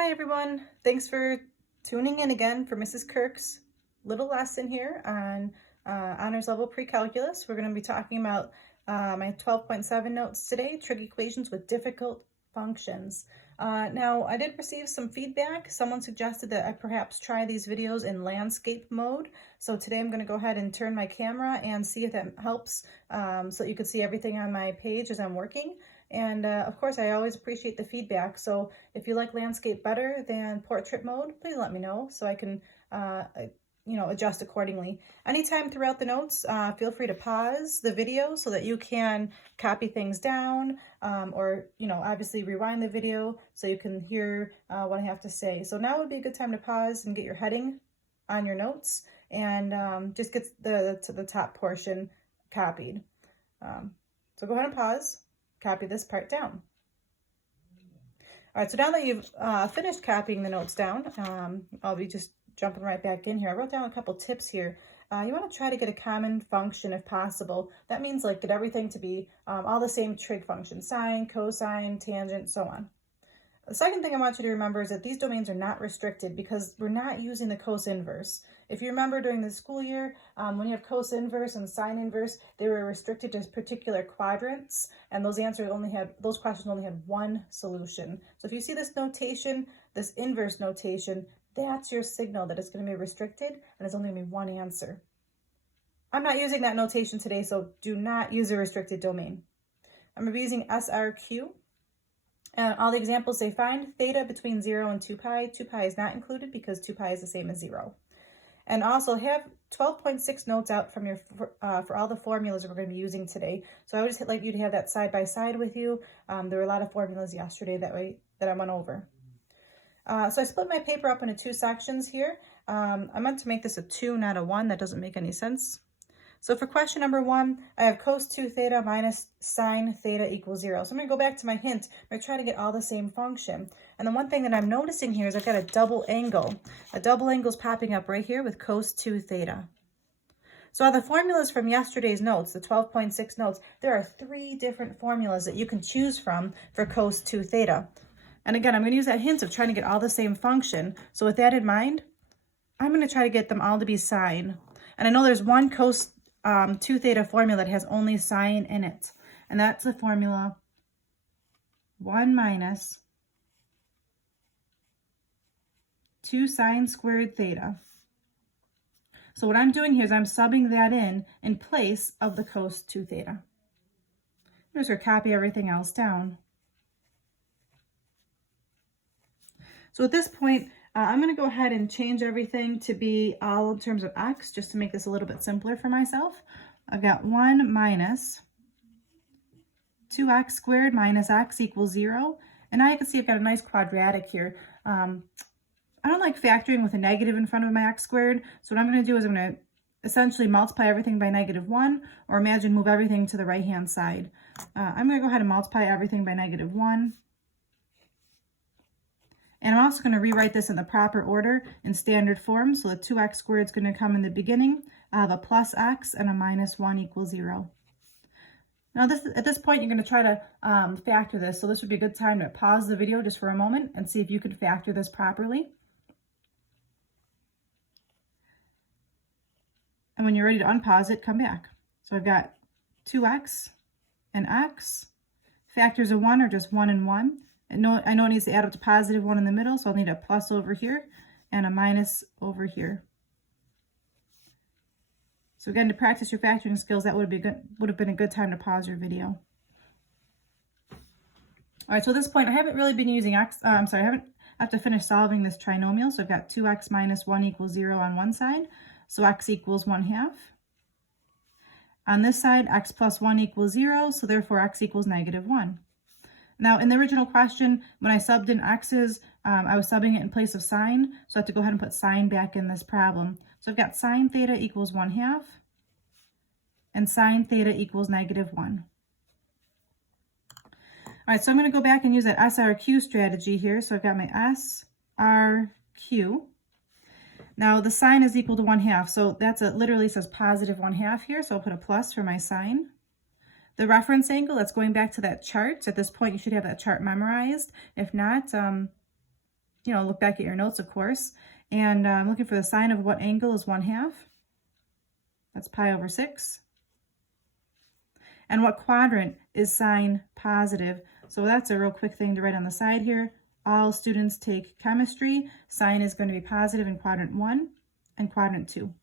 Hi everyone, thanks for tuning in again for Mrs. Kirk's little lesson here on honors level pre-calculus. We're going to be talking about my 12.7 notes today, trig equations with difficult functions. Now I did receive some feedback. Someone suggested that I perhaps try these videos in landscape mode. So today I'm going to go ahead and turn my camera and see if that helps so that you can see everything on my page as I'm working. And of course, I always appreciate the feedback. So if you like landscape better than portrait mode, please let me know so I can, adjust accordingly. Anytime throughout the notes, feel free to pause the video so that you can copy things down or, obviously rewind the video so you can hear what I have to say. So now would be a good time to pause and get your heading on your notes and just get the top portion copied. So go ahead and pause. Copy this part down. All right, so now that you've finished copying the notes down, I'll be just jumping right back in here. I wrote down a couple tips here. You want to try to get a common function if possible. That means like get everything to be all the same trig function, sine, cosine, tangent, so on. The second thing I want you to remember is that these domains are not restricted because we're not using the cos inverse. If you remember during the school year, when you have cos inverse and sine inverse, they were restricted to particular quadrants, and those questions only had one solution. So if you see this notation, this inverse notation, that's your signal that it's going to be restricted and there's only going to be one answer. I'm not using that notation today, so do not use a restricted domain. I'm going to be using SRQ. All the examples say find theta between 0 and 2 pi. 2 pi is not included because 2 pi is the same as 0. And also have 12.6 notes out from your for all the formulas we're going to be using today. So I would just like you to have that side by side with you. There were a lot of formulas yesterday that I went over. So I split my paper up into two sections here. I meant to make this a 2, not a 1. That doesn't make any sense. So for question number 1, I have cos 2 theta minus sine theta equals 0. So I'm going to go back to my hint. I'm going to try to get all the same function. And the one thing that I'm noticing here is I've got a double angle. A double angle is popping up right here with cos 2 theta. So on the formulas from yesterday's notes, the 12.6 notes, there are 3 different formulas that you can choose from for cos 2 theta. And again, I'm going to use that hint of trying to get all the same function. So with that in mind, I'm going to try to get them all to be sine. And I know there's one cos 2 theta formula that has only sine in it. And that's the formula 1 minus 2 sine squared theta. So what I'm doing here is I'm subbing that in place of the cos 2 theta. I'm just going to copy everything else down. So at this point, I'm going to go ahead and change everything to be all in terms of x, just to make this a little bit simpler for myself. I've got 1 minus 2x squared minus x equals 0. And now you can see I've got a nice quadratic here. I don't like factoring with a negative in front of my x squared. So what I'm going to do is I'm going to essentially multiply everything by -1, or imagine move everything to the right-hand side. I'm going to go ahead and multiply everything by -1. And I'm also going to rewrite this in the proper order in standard form. So the 2x squared is going to come in the beginning. I have a plus x and a minus 1 equals 0. Now at this point, you're going to try to factor this. So this would be a good time to pause the video just for a moment and see if you can factor this properly. And when you're ready to unpause it, come back. So I've got 2x and x. Factors of 1 are just 1 and 1. I know it needs to add up to positive 1 in the middle, so I'll need a plus over here and a minus over here. So again, to practice your factoring skills, that would have been a good time to pause your video. All right, so at this point, I haven't really been using x. I have to finish solving this trinomial. So I've got 2x minus 1 equals 0 on one side, so x equals 1/2. On this side, x plus 1 equals 0, so therefore x equals -1. Now, in the original question, when I subbed in x's, I was subbing it in place of sine, so I have to go ahead and put sine back in this problem. So I've got sine theta equals 1/2, and sine theta equals -1. All right, so I'm going to go back and use that SRQ strategy here. So I've got my SRQ. Now, the sine is equal to 1/2, so that's literally says positive 1/2 here, so I'll put a plus for my sine. The reference angle, that's going back to that chart. At this point, you should have that chart memorized. If not, look back at your notes, of course. And I'm looking for the sine of what angle is 1/2. That's pi over 6. And what quadrant is sine positive? So that's a real quick thing to write on the side here. All students take chemistry. Sine is going to be positive in quadrant 1 and quadrant 2.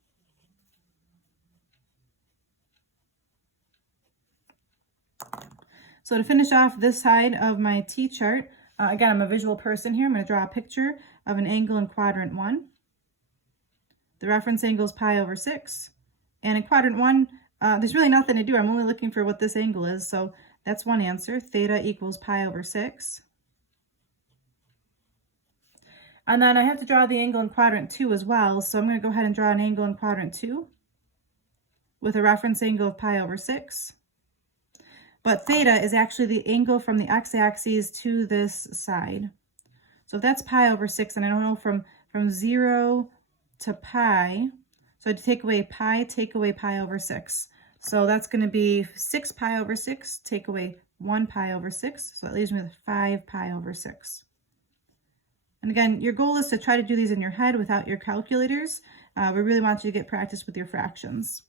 So to finish off this side of my T-chart, again, I'm a visual person here. I'm going to draw a picture of an angle in quadrant 1. The reference angle is pi over 6. And in quadrant 1, there's really nothing to do. I'm only looking for what this angle is. So that's one answer. Theta equals pi over 6. And then I have to draw the angle in quadrant 2 as well. So I'm going to go ahead and draw an angle in quadrant 2 with a reference angle of pi over 6. But theta is actually the angle from the x-axis to this side. So if that's pi over 6, and I don't know from 0 to pi, so to take away pi over 6. So that's going to be 6 pi over 6, take away 1 pi over 6. So that leaves me with 5 pi over 6. And again, your goal is to try to do these in your head without your calculators. We really want you to get practice with your fractions.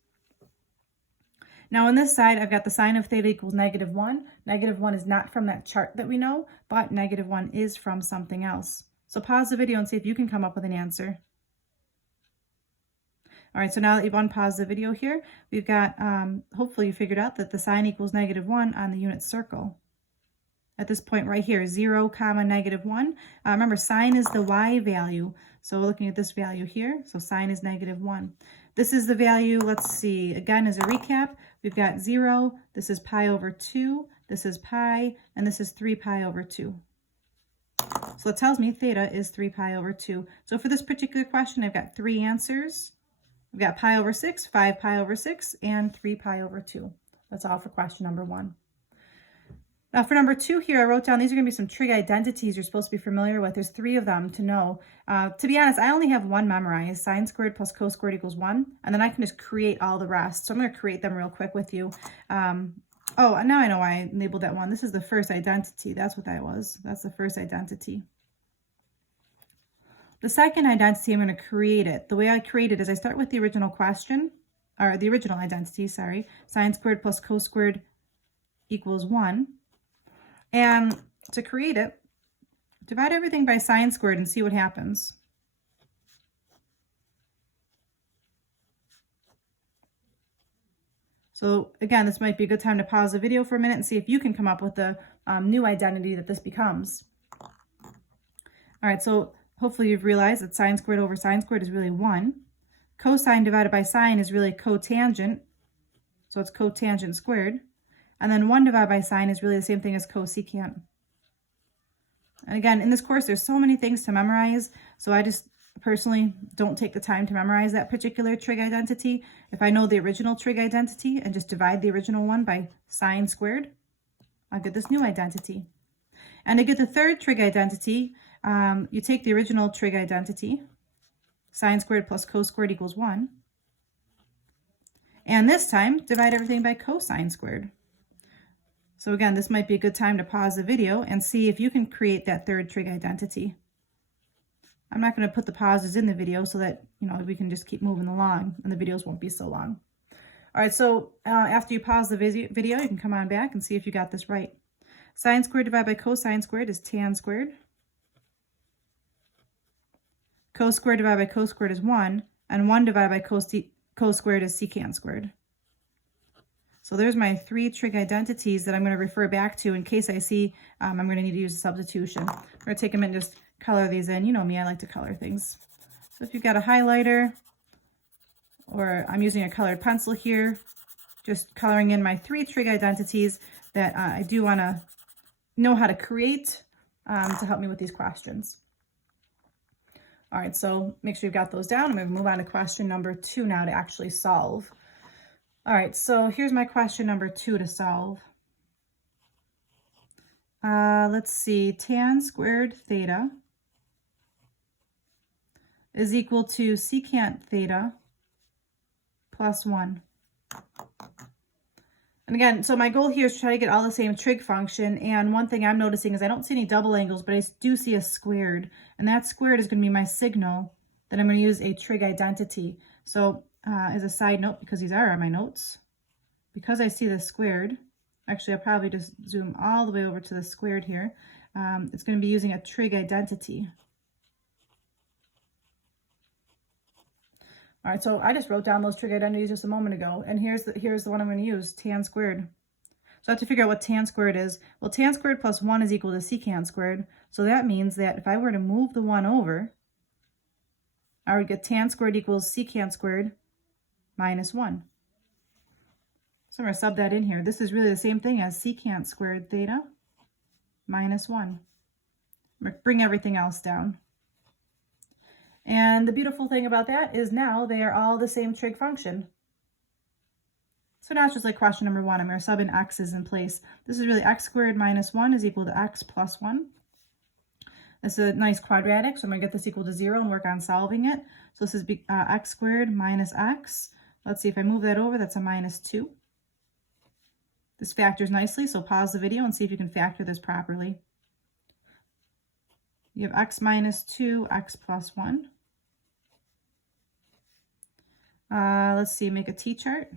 Now on this side, I've got the sine of theta equals -1. -1 is not from that chart that we know, but -1 is from something else. So pause the video and see if you can come up with an answer. All right, so now that you've unpaused the video here, we've got, hopefully you figured out that the sine equals -1 on the unit circle. At this point right here, 0, -1. Remember, sine is the y value. So we're looking at this value here. So sine is -1. This is the value, let's see, again, as a recap, we've got 0, this is pi over 2, this is pi, and this is 3 pi over 2. So it tells me theta is 3 pi over 2. So for this particular question, I've got 3 answers. We've got pi over 6, 5 pi over 6, and 3 pi over 2. That's all for question number 1. Now for number 2 here, I wrote down, these are going to be some trig identities you're supposed to be familiar with. There's 3 of them to know. To be honest, I only have 1 memorized, sine squared plus cos squared equals 1, and then I can just create all the rest. So I'm going to create them real quick with you. Oh, now I know why I labeled that one. This is the first identity. That's what that was. That's the first identity. The second identity, I'm going to create it. The way I create it is I start with the original question, or the original identity, sorry. Sine squared plus cos squared equals 1. And to create it, divide everything by sine squared and see what happens. So again, this might be a good time to pause the video for a minute and see if you can come up with the new identity that this becomes. All right, so hopefully you've realized that sine squared over sine squared is really 1. Cosine divided by sine is really cotangent, so it's cotangent squared. And then 1 divided by sine is really the same thing as cosecant. And again, in this course, there's so many things to memorize, so I just personally don't take the time to memorize that particular trig identity. If I know the original trig identity and just divide the original one by sine squared, I'll get this new identity. And to get the third trig identity, you take the original trig identity, sine squared plus cos squared equals 1. And this time, divide everything by cosine squared. So again, this might be a good time to pause the video and see if you can create that third trig identity. I'm not going to put the pauses in the video so that, we can just keep moving along and the videos won't be so long. All right, so after you pause the video, you can come on back and see if you got this right. Sine squared divided by cosine squared is tan squared. Cos squared divided by cos squared is 1, and 1 divided by cos squared is secant squared. So there's my 3 trig identities that I'm going to refer back to in case I see I'm going to need to use a substitution. I'm going to take a minute and just color these in. You know me, I like to color things. So if you've got a highlighter, or I'm using a colored pencil here, just coloring in my 3 trig identities that I do want to know how to create to help me with these questions. All right, so make sure you've got those down. I'm going to move on to question number 2 now to actually solve. All right, so here's my question number 2 to solve. Let's see, tan squared theta is equal to secant theta plus 1. And again, so my goal here is to try to get all the same trig function. And one thing I'm noticing is I don't see any double angles, but I do see a squared. And that squared is going to be my signal that I'm going to use a trig identity. So as a side note, because these are on my notes, because I see the squared, actually I'll probably just zoom all the way over to the squared here. It's going to be using a trig identity. All right, so I just wrote down those trig identities just a moment ago, and here's the one I'm going to use, tan squared. So I have to figure out what tan squared is. Well, tan squared plus 1 is equal to secant squared, so that means that if I were to move the 1 over, I would get tan squared equals secant squared minus 1. So I'm going to sub that in here. This is really the same thing as secant squared theta minus 1. I'm going to bring everything else down. And the beautiful thing about that is now they are all the same trig function. So now it's just like question number 1. I'm going to sub in x's in place. This is really x squared minus 1 is equal to x plus 1. It's a nice quadratic, so I'm going to get this equal to 0 and work on solving it. So this is x squared minus x. Let's see if I move that over, that's a minus 2. This factors nicely, so pause the video and see if you can factor this properly. You have x minus 2, x plus 1. Let's see, make a t-chart.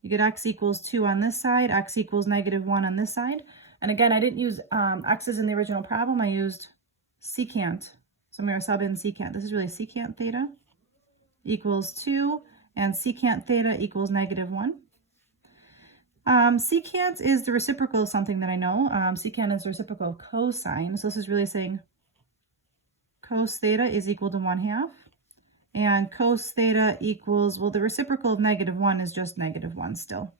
You get x equals 2 on this side, x equals negative 1 on this side. And again, I didn't use x's in the original problem, I used secant. So I'm going to sub in secant. This is really secant theta equals 2, and secant theta equals negative 1. Secant is the reciprocal of something that I know. Secant is the reciprocal of cosine. So this is really saying cos theta is equal to 1/2. And cos theta equals, well, the reciprocal of negative 1 is just negative 1 still.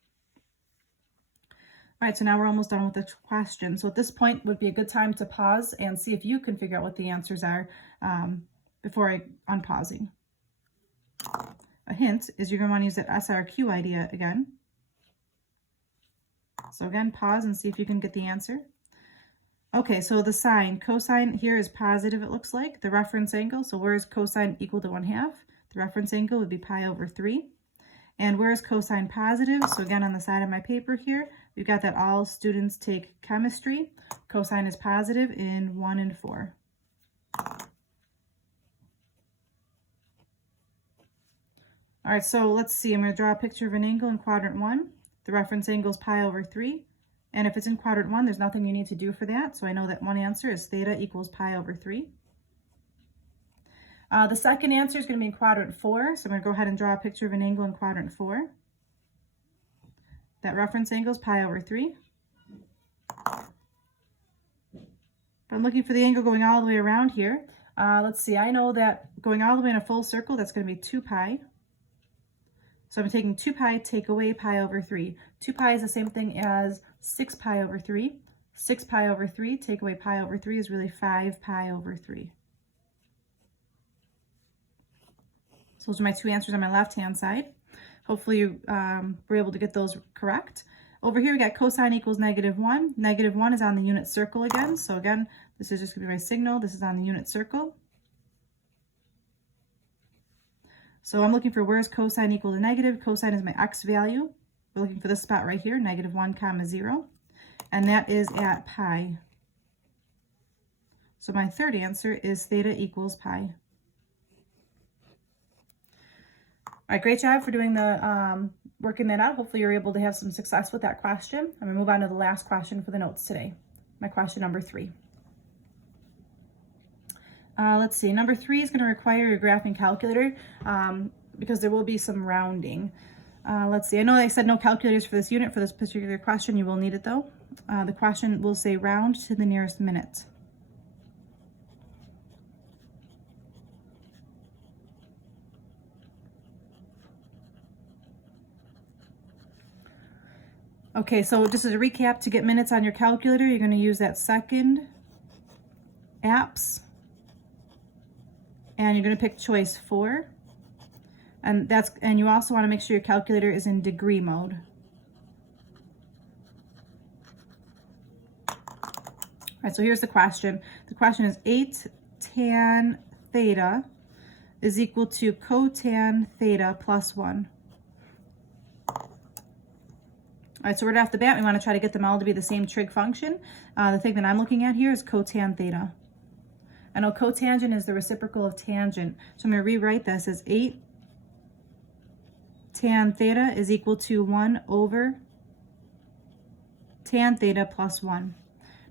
All right, so now we're almost done with the question. So at this point would be a good time to pause and see if you can figure out what the answers are before I unpausing. A hint is you're going to want to use that SRQ idea again. So again, pause and see if you can get the answer. Okay, so the sign, cosine here is positive, it looks like. The reference angle, so where is cosine equal to 1/2? The reference angle would be pi over 3. And where is cosine positive? So again, on the side of my paper here, we've got that all students take chemistry. Cosine is positive in 1 and 4. All right, so let's see. I'm going to draw a picture of an angle in quadrant 1. The reference angle is pi over 3. And if it's in quadrant 1, there's nothing you need to do for that. So I know that one answer is theta equals pi over 3. The second answer is going to be in quadrant 4. So I'm going to go ahead and draw a picture of an angle in quadrant 4. That reference angle is pi over 3. If I'm looking for the angle going all the way around here, let's see. I know that going all the way in a full circle, that's going to be 2 pi. So I'm taking 2 pi, take away pi over 3. 2 pi is the same thing as 6 pi over 3. 6 pi over 3, take away pi over 3 is really 5 pi over 3. So those are my two answers on my left-hand side. Hopefully you were able to get those correct. Over here we got cosine equals negative 1. Negative 1 is on the unit circle again. So again, this is just going to be my signal. This is on the unit circle. So I'm looking for where's cosine equal to negative. Cosine is my x value. We're looking for this spot right here, negative 1 comma 0. And that is at pi. So my third answer is theta equals pi. All right, great job for doing the working that out. Hopefully you're able to have some success with that question. I'm going to move on to the last question for the notes today. My question number 3. Let's see, number 3 is going to require your graphing calculator because there will be some rounding. Let's see, I know I said no calculators for this unit. For this particular question, you will need it though. The question will say round to the nearest minute. Okay, so just as a recap, to get minutes on your calculator, you're going to use that second apps. And you're going to pick choice 4. And you also want to make sure your calculator is in degree mode. All right, so here's the question. The question is 8 tan theta is equal to cotan theta plus 1. right, so right off the bat, we want to try to get them all to be the same trig function. The thing that I'm looking at here is cotan theta. I know cotangent is the reciprocal of tangent, so I'm going to rewrite this as 8 tan theta is equal to 1 over tan theta plus 1.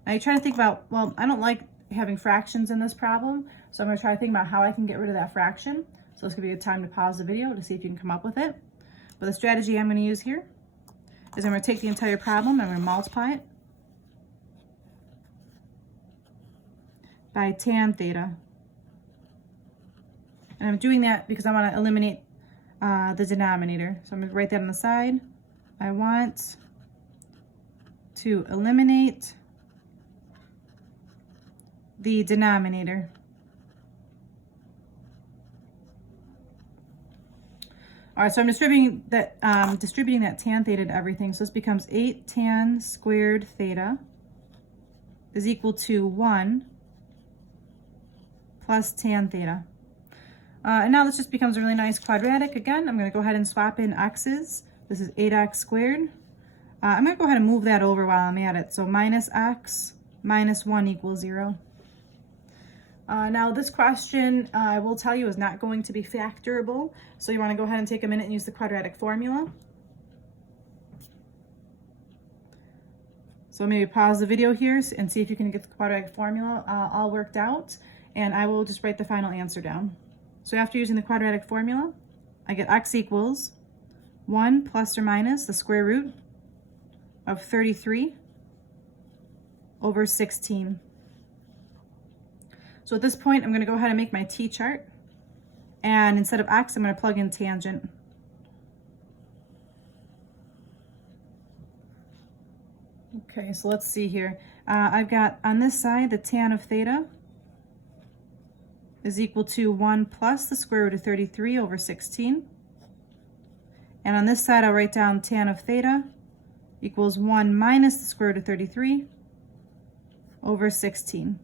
Now you're trying to think about, well, I don't like having fractions in this problem, so I'm going to try to think about how I can get rid of that fraction. So it's going to be a time to pause the video to see if you can come up with it. But the strategy I'm going to use here is I'm going to take the entire problem, I'm going to multiply it by tan theta. And I'm doing that because I want to eliminate the denominator. So I'm going to write that on the side. I want to eliminate the denominator. All right, so I'm distributing that tan theta to everything. So this becomes 8 tan squared theta is equal to 1 plus tan theta. And now this just becomes a really nice quadratic. Again, I'm going to go ahead and swap in x's. This is 8x squared. I'm going to go ahead and move that over while I'm at it. So minus x minus 1 equals 0. Now this question, I will tell you, is not going to be factorable. So you want to go ahead and take a minute and use the quadratic formula. So maybe pause the video here and see if you can get the quadratic formula all worked out. And I will just write the final answer down. So after using the quadratic formula, I get x equals 1 plus or minus the square root of 33 over 16. So at this point, I'm going to go ahead and make my t-chart. And instead of x, I'm going to plug in tangent. Okay, so let's see here. I've got on this side, the tan of theta is equal to 1 plus the square root of 33 over 16. And on this side, I'll write down tan of theta equals 1 minus the square root of 33 over 16.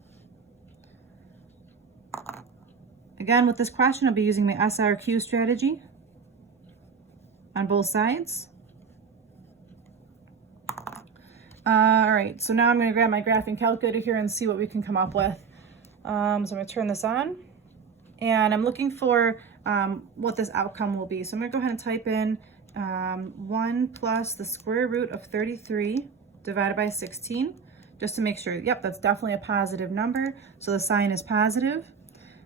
Again, with this question, I'll be using my SRQ strategy on both sides. All right, so now I'm going to grab my graphing calculator here and see what we can come up with. So I'm going to turn this on, and I'm looking for what this outcome will be. So I'm going to go ahead and type in 1 plus the square root of 33 divided by 16, just to make sure. Yep, that's definitely a positive number, so the sign is positive.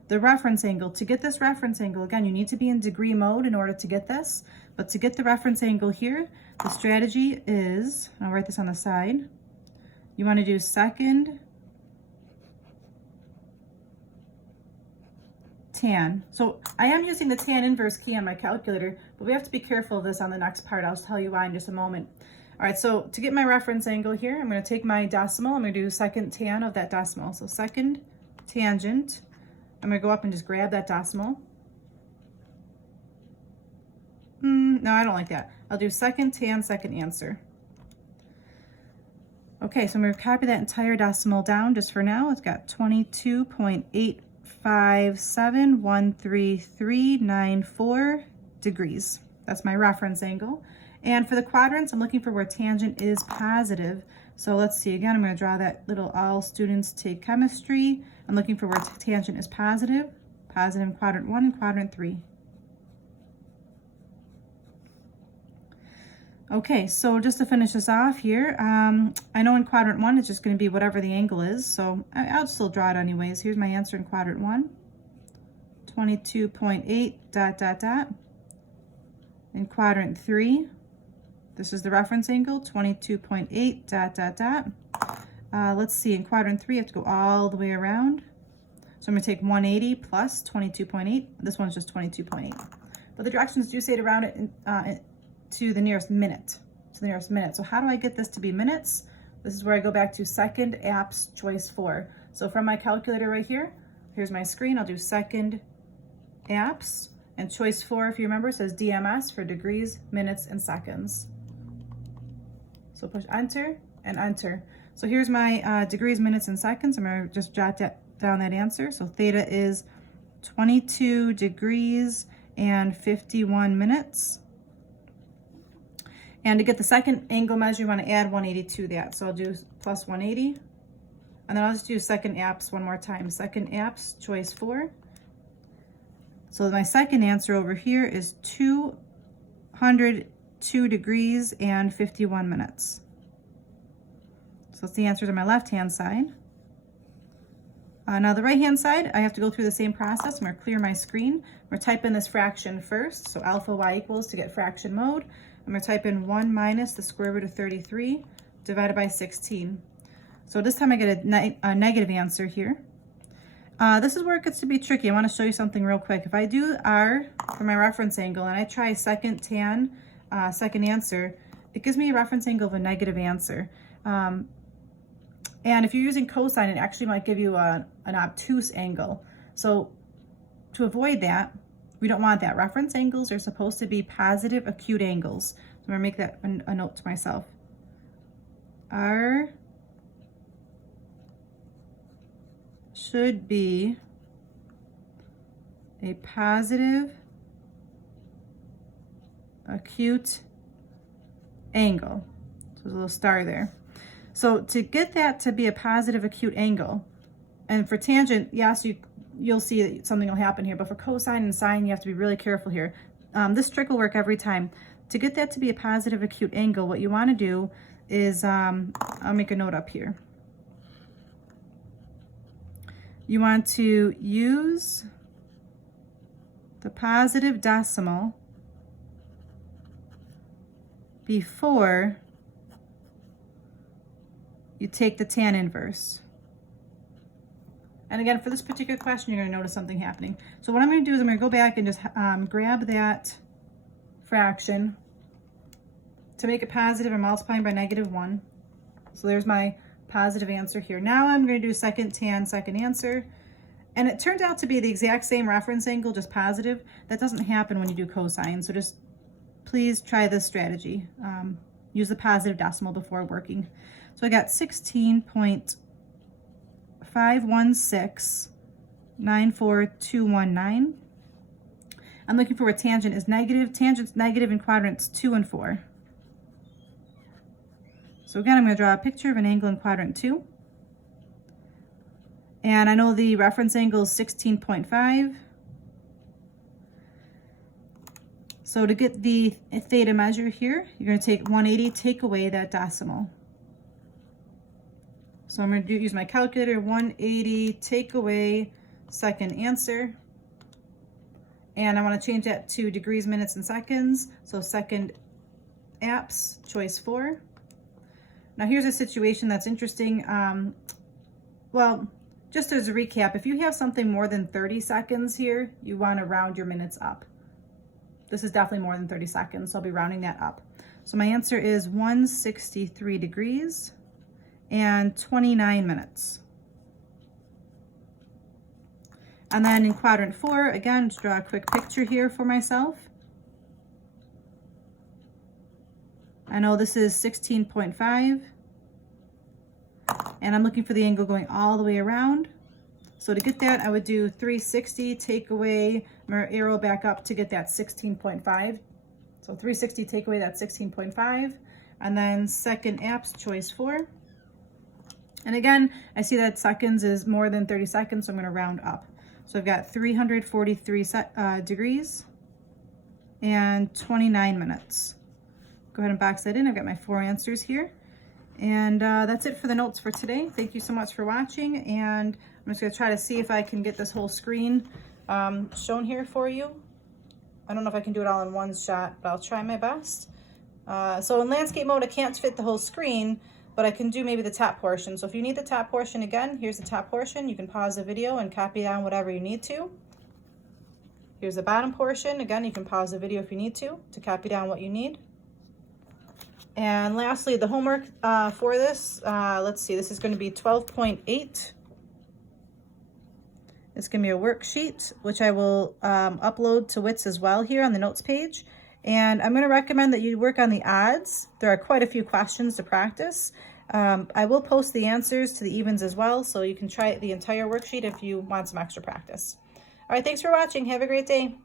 The reference angle, to get this reference angle, again, you need to be in degree mode in order to get this, but to get the reference angle here, the strategy is, I'll write this on the side, you want to do second tan. So I am using the tan inverse key on my calculator, but we have to be careful of this on the next part. I'll tell you why in just a moment. All right, so to get my reference angle here, I'm going to take my decimal, I'm going to do second tan of that decimal. So second tangent, I'm going to go up and just grab that decimal. No, I don't like that. I'll do second tan, second answer. Okay, so I'm going to copy that entire decimal down just for now. It's got 22.8571339 degrees. That's my reference angle. And for the quadrants, I'm looking for where tangent is positive. So let's see, again, I'm going to draw that little all students take chemistry. I'm looking for where tangent is positive in quadrant 1 and quadrant 3. Okay, so just to finish this off here, I know in quadrant 1 it's just going to be whatever the angle is, so I'll still draw it anyways. Here's my answer in quadrant 1, 22.8 ... In quadrant 3, this is the reference angle, 22.8 ... Let's see, in quadrant 3, I have to go all the way around. So I'm going to take 180 plus 22.8. This one's just 22.8. But the directions do say to round it to the nearest minute. So how do I get this to be minutes? This is where I go back to second apps choice 4. So from my calculator right here, here's my screen. I'll do second apps. And choice 4, if you remember, says DMS for degrees, minutes, and seconds. So push enter and enter. So here's my degrees, minutes, and seconds. I'm going to just jot down that answer. So theta is 22 degrees and 51 minutes. And to get the second angle measure, you want to add 180 to that. So I'll do plus 180. And then I'll just do second apse one more time. Second apse, choice 4. So my second answer over here is 202 degrees and 51 minutes. So that's the answer to my left-hand side. Now the right-hand side, I have to go through the same process. I'm going to clear my screen. I'm going to type in this fraction first. So alpha y equals, to get fraction mode, I'm going to type in 1 minus the square root of 33 divided by 16. So this time I get a negative answer here. This is where it gets to be tricky. I want to show you something real quick. If I do R for my reference angle and I try second tan, second answer, it gives me a reference angle of a negative answer. And if you're using cosine, it actually might give you an obtuse angle. So to avoid that, we don't want that. Reference angles are supposed to be positive acute angles. So I'm going to make that a note to myself. R should be a positive acute angle. So there's a little star there. So to get that to be a positive acute angle, and for tangent, yes, you'll see that something will happen here, but for cosine and sine, you have to be really careful here. This trick will work every time. To get that to be a positive acute angle, what you want to do is, I'll make a note up here. You want to use the positive decimal before you take the tan inverse. And again, for this particular question, you're going to notice something happening. So what I'm going to do is I'm going to go back and just grab that fraction. To make it positive, I'm multiplying by -1. So there's my positive answer here. Now I'm going to do second tan, second answer. And it turned out to be the exact same reference angle, just positive. That doesn't happen when you do cosine. So just please try this strategy. Use the positive decimal before working. So I got 16.51694,219. I'm looking for where tangent is negative. Tangent's negative in quadrants 2 and 4. So again, I'm going to draw a picture of an angle in quadrant 2. And I know the reference angle is 16.5. So to get the theta measure here, you're going to take 180, take away that decimal. So I'm going to use my calculator, 180, take away second answer. And I want to change that to degrees, minutes, and seconds. So second apse, choice 4. Now here's a situation that's interesting. Well, just as a recap, if you have something more than 30 seconds here, you want to round your minutes up. This is definitely more than 30 seconds, so I'll be rounding that up. So my answer is 163 degrees and 29 minutes. And then in quadrant 4, again, just draw a quick picture here for myself. I know this is 16.5. And I'm looking for the angle going all the way around. So to get that, I would do 360, take away, my arrow back up to get that 16.5. So 360, take away that 16.5. And then second apse, choice 4. And again, I see that seconds is more than 30 seconds, so I'm going to round up. So I've got 343 degrees and 29 minutes. Go ahead and box that in. I've got my 4 answers here. And that's it for the notes for today. Thank you so much for watching. And I'm just going to try to see if I can get this whole screen shown here for you. I don't know if I can do it all in one shot, but I'll try my best. So in landscape mode, I can't fit the whole screen, but I can do maybe the top portion. So if you need the top portion again, here's the top portion. You can pause the video and copy down whatever you need to. Here's the bottom portion. Again, you can pause the video if you need to copy down what you need. And lastly, the homework for this, let's see, this is going to be 12.8. It's going to be a worksheet, which I will upload to WITS as well here on the notes page. And I'm going to recommend that you work on the odds. There are quite a few questions to practice. I will post the answers to the evens as well, so you can try the entire worksheet if you want some extra practice. All right, thanks for watching. Have a great day.